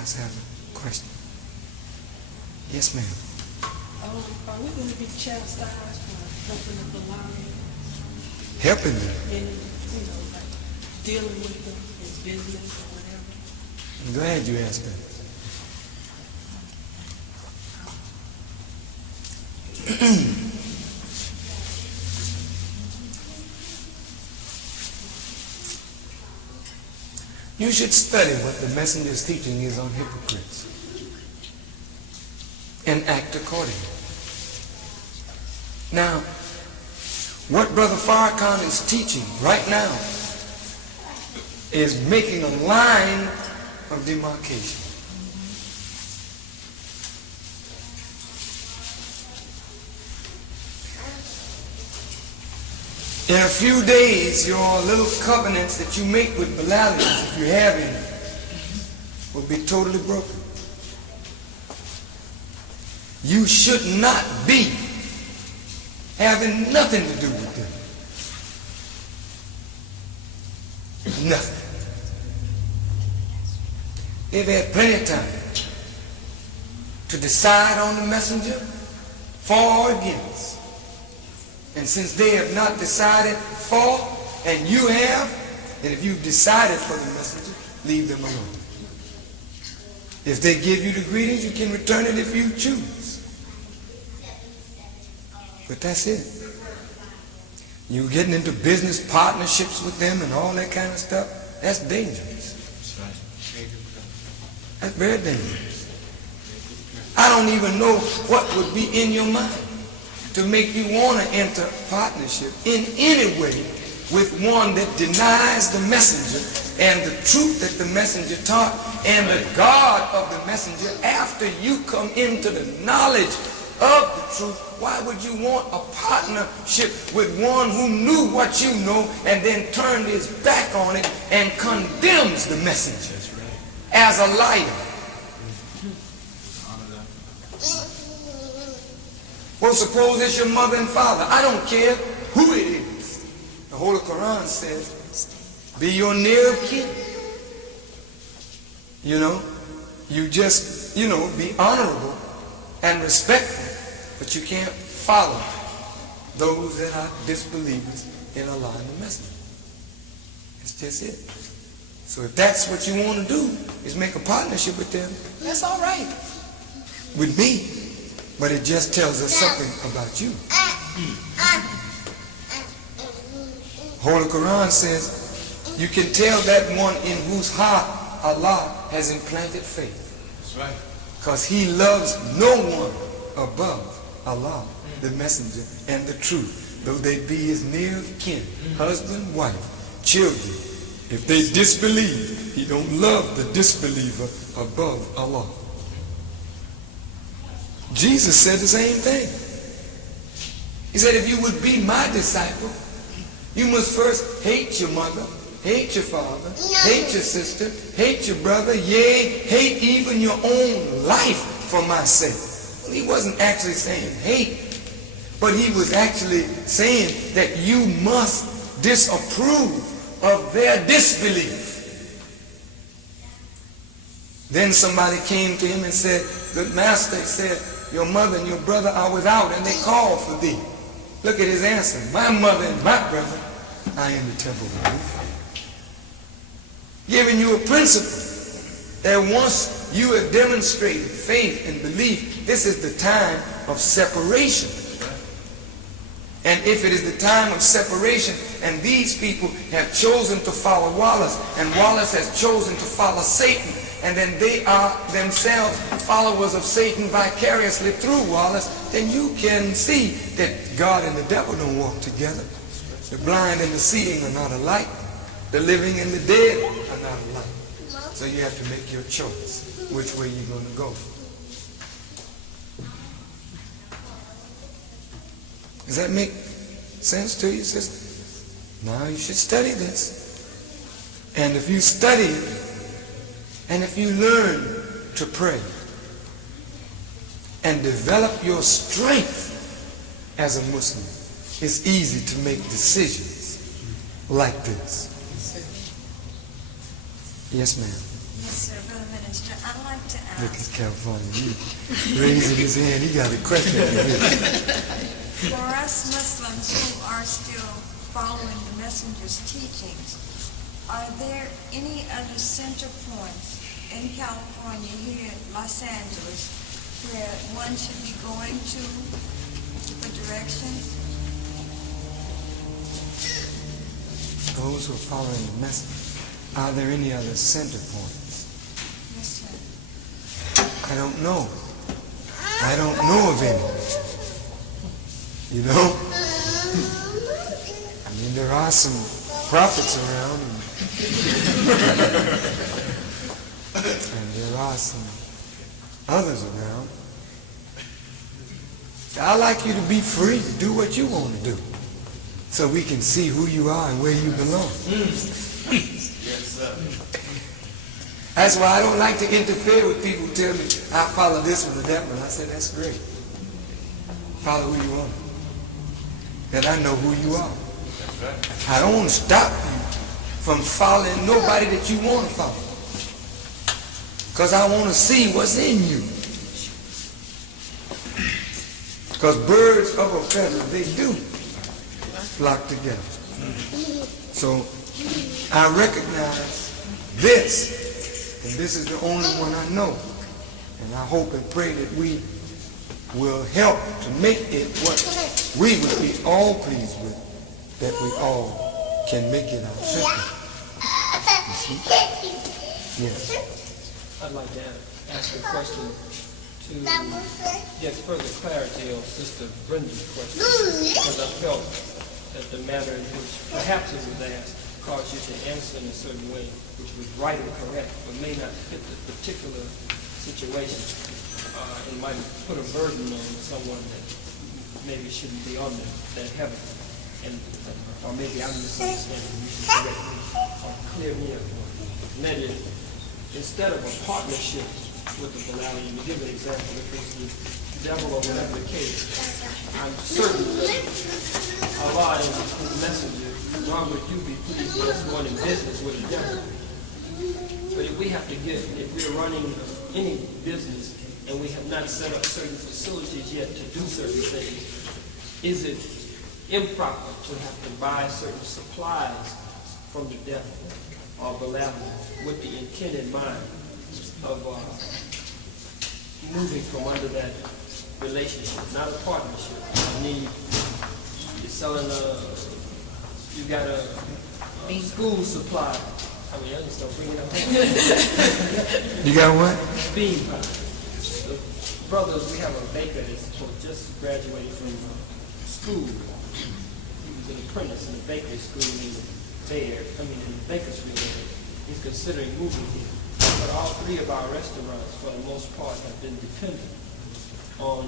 guys have a question? Yes, ma'am. Are we going to be chastised for helping the blind? Helping them. And, like dealing with them in business or whatever? I'm glad you asked that. You should study what the messenger's teaching is on hypocrites and act accordingly. Now, what Brother Farrakhan is teaching right now is making a line of demarcation. In a few days, your little covenants that you make with Balalians, if you have any, will be totally broken. You should not be having nothing to do with them. Nothing. They've had plenty of time to decide on the messenger for or against. And since they have not decided for, and you have, then if you've decided for the messenger, leave them alone. If they give you the greetings, you can return it if you choose. But that's it. You getting into business partnerships with them and all that kind of stuff, that's dangerous. That's very dangerous. I don't even know what would be in your mind to make you want to enter partnership in any way with one that denies the messenger and the truth that the messenger taught and the God of the messenger. After you come into the knowledge of the truth, why would you want a partnership with one who knew what you know and then turned his back on it and condemns the messenger as a liar? Well, suppose it's your mother and father. I don't care who it is. The Holy Qur'an says, be your near of kin. You just, be honorable and respectful, but you can't follow those that are disbelievers in Allah and the Messenger. It's just it. So if that's what you want to do, is make a partnership with them, that's all right with me. But it just tells us something about you. Holy Quran says, you can tell that one in whose heart Allah has implanted faith. That's right. Because he loves no one above Allah, the messenger, and the truth, though they be his near of kin, husband, wife, children. If they disbelieve, he don't love the disbeliever above Allah. Jesus said the same thing. He said, if you would be my disciple, you must first hate your mother, hate your father, hate your sister, hate your brother, yea, hate even your own life for my sake. Well, he wasn't actually saying hate, but he was actually saying that you must disapprove of their disbelief. Then somebody came to him and said, the master said, your mother and your brother are without, and they call for thee. Look at his answer. My mother and my brother are in the temple of God. Giving you a principle that once you have demonstrated faith and belief, this is the time of separation. And if it is the time of separation, and these people have chosen to follow Wallace, and Wallace has chosen to follow Satan, and then they are themselves followers of Satan vicariously through Wallace, then you can see that God and the devil don't walk together. The blind and the seeing are not alike. The living and the dead are not alike. So you have to make your choice, which way you're going to go. Does that make sense to you, sister? Now you should study this. And if you study, and if you learn to pray, and develop your strength as a Muslim, it's easy to make decisions like this. Yes, ma'am. Yes, sir, Brother Minister. I'd like to Look, ask, it's kind of funny. He raising his hand. He got a question for me. for us Muslims who are still following the Messenger's teachings, are there any other center points in California, here in Los Angeles, where one should be going to for direction? Those who are following the message, are there any other center points? Yes, sir. I don't know. I don't know of any. You know? I mean, there are some prophets around, and there are some others around. I like you to be free to do what you want to do, so we can see who you are and where you belong. Yes, sir. That's why I don't like to interfere with people who tell me, I follow this one or that one. I said, that's great. Follow who you are. That I know who you are. That's right. I don't want to stop you from following nobody that you want to follow. Because I want to see what's in you. Because birds of a feather, they do flock together. So I recognize this, and this is the only one I know. And I hope and pray that we will help to make it what we would be all pleased with, that we all can make it ourselves. Yes. I'd like to ask a question to get further clarity on Sister Brenda's question, because I felt that the manner in which perhaps it was asked caused you to answer in a certain way, which was right and correct, but may not fit the particular situation. It might put a burden on someone that maybe shouldn't be on that heaven. And, or maybe I'm misunderstanding. You should correct me or clear me up. And that is, instead of a partnership with the Bilal, you give an example, if it's the devil or whatever the case, I'm certain that Allah and His messenger, why would you be pleased with us going in business with the devil? But if we have to get, if we're running any business and we have not set up certain facilities yet to do certain things, is it improper to have to buy certain supplies from the devil or Balaam with the intent in mind of moving from under that relationship, not a partnership? I mean, you're selling you got a school supply. I mean, I just don't bring it up. You got what? Bean pie. The brothers, we have a baker that's just graduated from school. He was an apprentice in the bakery school in the bakersfield area. He's considering moving here. But all three of our restaurants, for the most part, have been dependent on,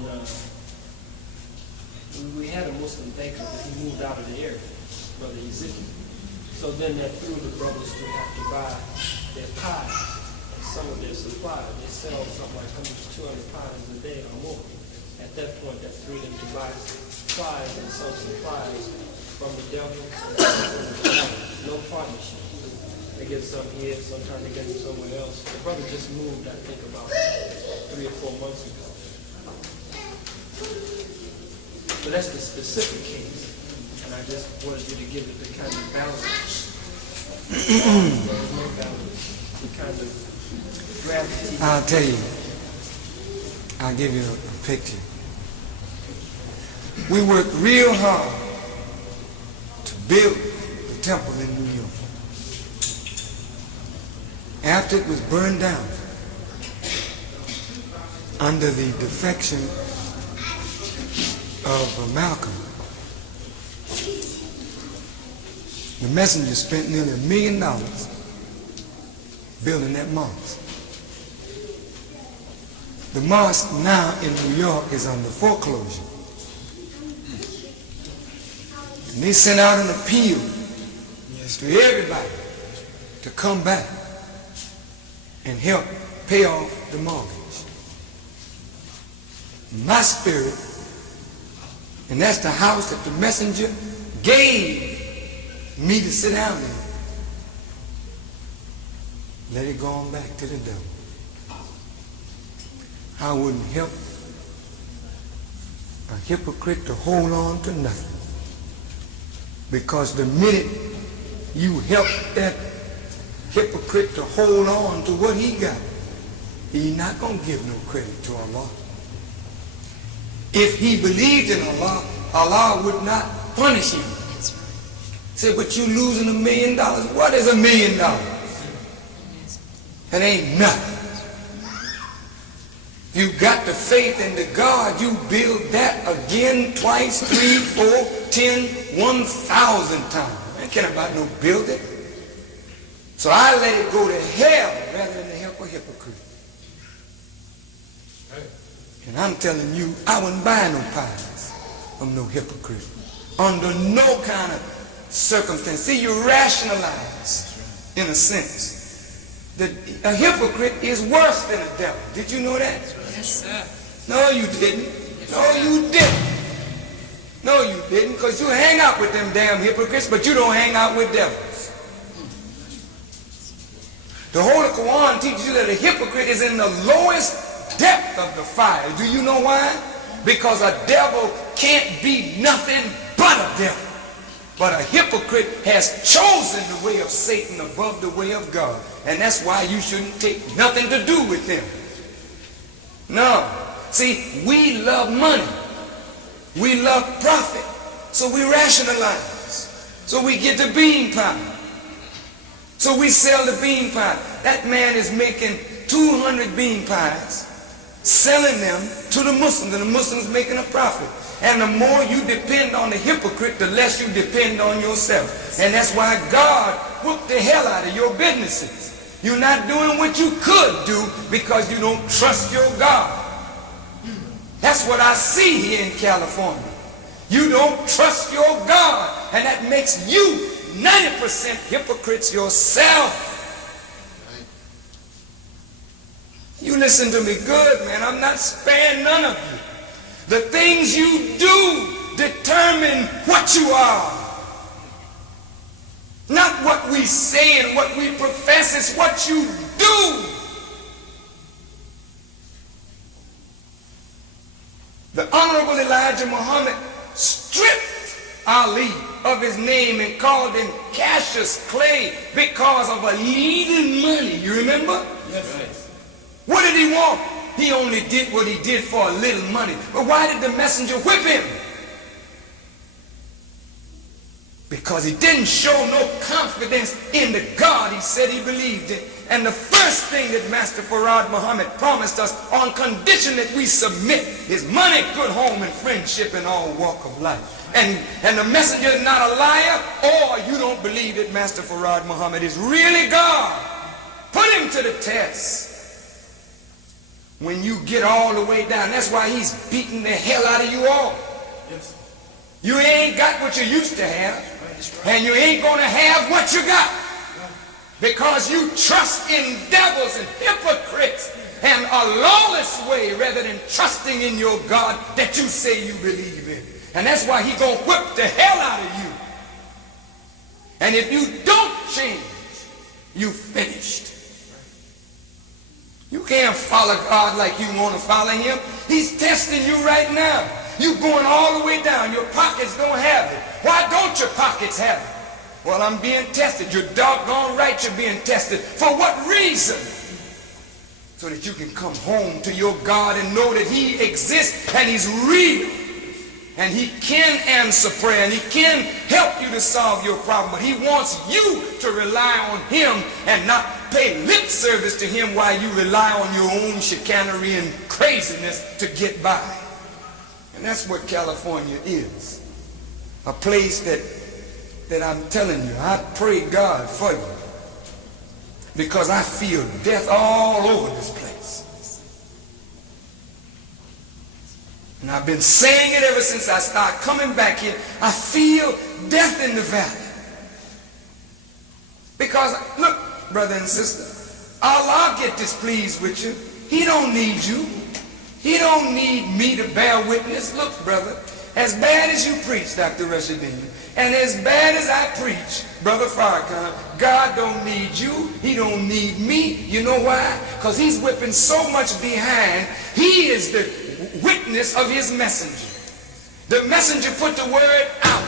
we had a Muslim baker, but he moved out of the area, Brother Ezekiel. So then that threw the brothers to have to buy their pies, some of their supplies. They sell something like 100 to 200 pies a day or more. At that point, that threw them to buy supplies and some supplies from the devil and some from the devil. No partnership. They get some here, sometimes they get them somewhere else. The brother just moved, I think, about 3 or 4 months ago. But that's the specific case. And I just wanted you to give it the kind of balance. There's no balance. The kind of gravity. I'll tell you. I'll give you a picture. We worked real hard to build the temple in New York. After it was burned down under the defection of Malcolm, the messenger spent nearly $1 million building that mosque. The mosque now in New York is under foreclosure. And they sent out an appeal to everybody to come back and help pay off the mortgage. My spirit, and that's the house that the messenger gave me to sit down in. let it go on back to the devil. I wouldn't help a hypocrite to hold on to nothing. Because the minute you help that hypocrite to hold on to what he got, he's not going to give no credit to Allah. If he believed in Allah, Allah would not punish him. Say, but you losing $1 million. What is $1 million? That ain't nothing. You got the faith in the God, you build that again, twice, 3, 4, 10, 1,000 times. I ain't care about no building. So I let it go to hell rather than to help a hypocrite. And I'm telling you, I wouldn't buy no pies from no hypocrite. Under no kind of circumstance. See, you rationalize, in a sense. A hypocrite is worse than a devil. Did you know that? Yes, sir. No, you didn't. No, you didn't. No, you didn't, because you hang out with them damn hypocrites, but you don't hang out with devils. The Holy Qur'an teaches you that a hypocrite is in the lowest depth of the fire. Do you know why? Because a devil can't be nothing but a devil. But a hypocrite has chosen the way of Satan above the way of God. And that's why you shouldn't take nothing to do with him. No. See, we love money. We love profit. So we rationalize. So we get the bean pie. So we sell the bean pie. That man is making 200 bean pies, selling them to the Muslims, and the Muslims making a profit. And the more you depend on the hypocrite, the less you depend on yourself. And that's why God whooped the hell out of your businesses. You're not doing what you could do because you don't trust your God. That's what I see here in California. You don't trust your God, and that makes you 90% hypocrites yourself. You listen to me good, man. I'm not sparing none of you. The things you do determine what you are. Not what we say and what we profess, it's what you do. The Honorable Elijah Muhammad stripped Ali of his name and called him Cassius Clay because of a little money. You remember? Yes, yes. What did he want? He only did what he did for a little money. But why did the messenger whip him? Because he didn't show no confidence in the God he said he believed in. And the first thing that Master Farrakhan Muhammad promised us, on condition that we submit, is money, good home, and friendship in all walk of life. And the messenger is not a liar, or you don't believe that Master Farrakhan Muhammad is really God. Put him to the test. When you get all the way down, that's why he's beating the hell out of you all. Yes. You ain't got what you used to have, and you ain't going to have what you got. Because you trust in devils and hypocrites and a lawless way rather than trusting in your God that you say you believe in. And that's why he's going to whip the hell out of you. And if you don't change, you finished. You can't follow God like you want to follow him. He's testing you right now. You're going all the way down. Your pockets don't have it. Why don't your pockets have it? Well, I'm being tested. You're doggone right you're being tested. For what reason? So that you can come home to your God and know that he exists and he's real. And he can answer prayer and he can help you to solve your problem. But he wants you to rely on him and not pay lip service to him while you rely on your own chicanery and craziness to get by. And that's what California is. A place that I'm telling you, I pray God for you. Because I feel death all over this place. And I've been saying it ever since I started coming back here. I feel death in the valley. Because, look, brother and sister, Allah get displeased with you. He don't need you. He don't need me to bear witness. Look, brother, as bad as you preach, Dr. Rashidin, and as bad as I preach, Brother Farrakhan, God don't need you. He don't need me. You know why? Because he's whipping so much behind. He is the witness of his messenger. The messenger put the word out.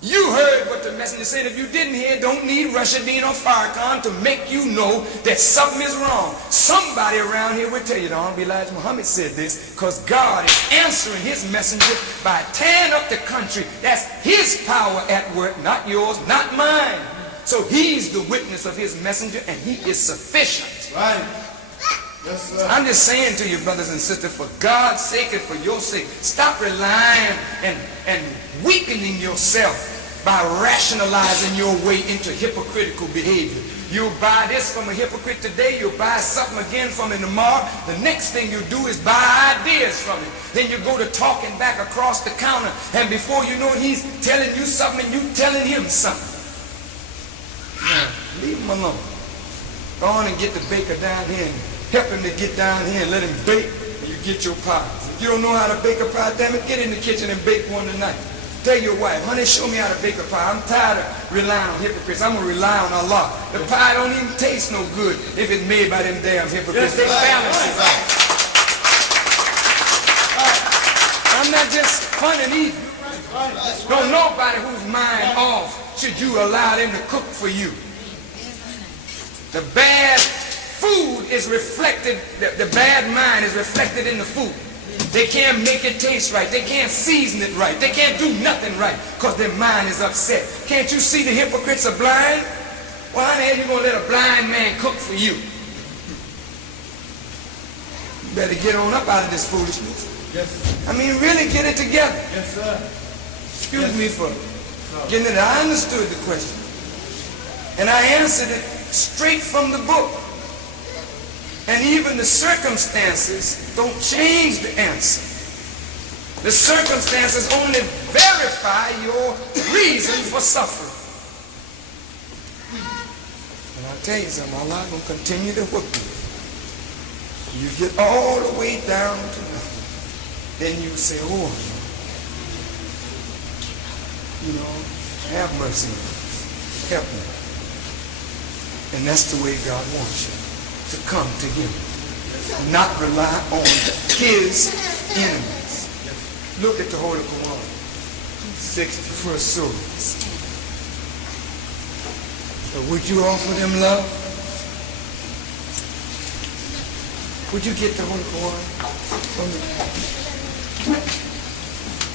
You heard what the messenger said. If you didn't hear, don't need Rashidin or Farrakhan to make you know that something is wrong. Somebody around here will tell you. The Honorable Elijah Muhammad said this because God is answering his messenger by tearing up the country. That's his power at work, not yours, not mine. So he's the witness of his messenger, and he is sufficient. Right. Yes, sir. I'm just saying to you, brothers and sisters, for God's sake and for your sake, stop relying and weakening yourself by rationalizing your way into hypocritical behavior. You buy this from a hypocrite today, you buy something again from him tomorrow. The next thing you do is buy ideas from him. Then you go to talking back across the counter, and before you know it, he's telling you something and you telling him something. Now, leave him alone. Go on and get the baker down here and help him to get down here and let him bake, and you get your pies. If you don't know how to bake a pie, damn it, get in the kitchen and bake one tonight. Tell your wife, honey, show me how to bake a pie. I'm tired of relying on hypocrites. I'm going to rely on Allah. The pie don't even taste no good if it's made by them damn hypocrites. They balance it. I'm not just funning either. Don't nobody whose mind off should you allow them to cook for you. The bad food is reflected, the bad mind is reflected in the food. They can't make it taste right. They can't season it right. They can't do nothing right because their mind is upset. Can't you see the hypocrites are blind? Well, how the hell are you going to let a blind man cook for you? You better get on up out of this foolishness. Yes. I mean, really get it together. Yes, sir. Excuse me for getting it. I understood the question. And I answered it straight from the book. And even the circumstances don't change the answer. The circumstances only verify your reason for suffering. And I'll tell you something, Allah is going to continue to whip you. You get all the way down to nothing. Then you say, oh, you know, have mercy on us. Help me. And that's the way God wants you to come to him, not rely on his enemies. Look at the Holy Qur'an, 61st surah. So would you offer them love? Would you get the Holy Qur'an from me?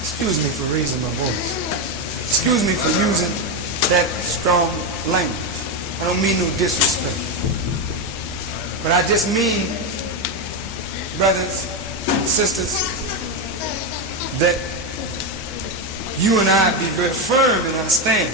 Excuse me for raising my voice. Excuse me for using that strong language. I don't mean no disrespect. But I just mean, brothers and sisters, that you and I be very firm in our stand.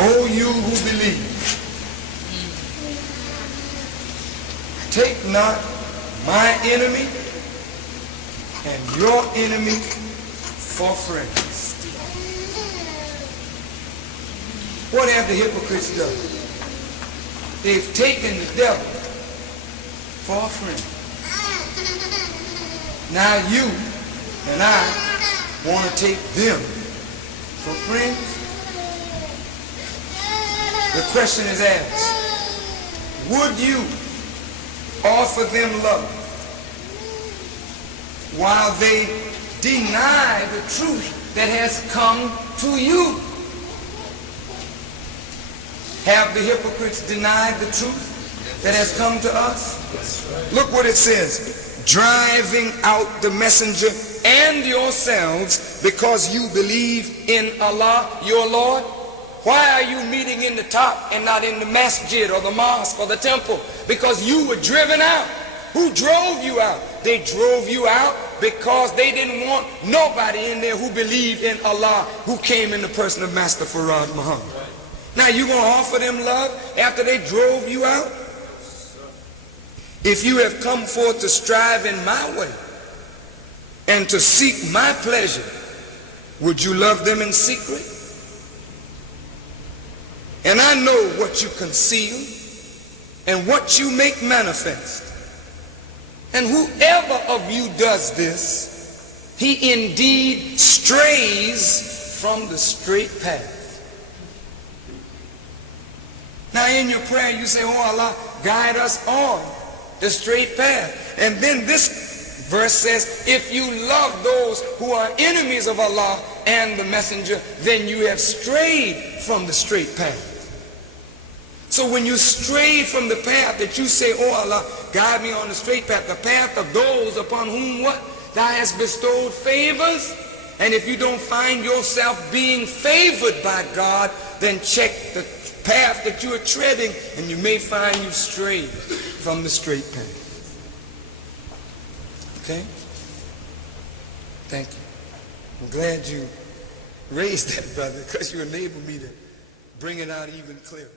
O you who believe, take not my enemy and your enemy for friends. What have the hypocrites done? They've taken the devil for a friend. Now you and I want to take them for friends. The question is asked, would you offer them love while they deny the truth that has come to you? Have the hypocrites denied the truth that has come to us? Look what it says, driving out the messenger and yourselves because you believe in Allah your Lord. Why are you meeting in the top and not in the masjid or the mosque or the temple? Because you were driven out. Who drove you out? They drove you out because they didn't want nobody in there who believed in Allah, who came in the person of Master Farrakhan Muhammad. Now you going to offer them love after they drove you out? If you have come forth to strive in my way and to seek my pleasure, Would you love them in secret? And I know what you conceal and what you make manifest. And whoever of you does this, he indeed strays from the straight path. Now in your prayer you say, oh Allah, guide us on the straight path. And then this verse says, if you love those who are enemies of Allah and the messenger, then you have strayed from the straight path. So when you stray from the path that you say, oh Allah, guide me on the straight path, the path of those upon whom what? Thou hast bestowed favors. And if you don't find yourself being favored by God, then check the path that you are treading, and you may find you've strayed from the straight path. Okay? Thank you. I'm glad you raised that, brother, because you enabled me to bring it out even clearer.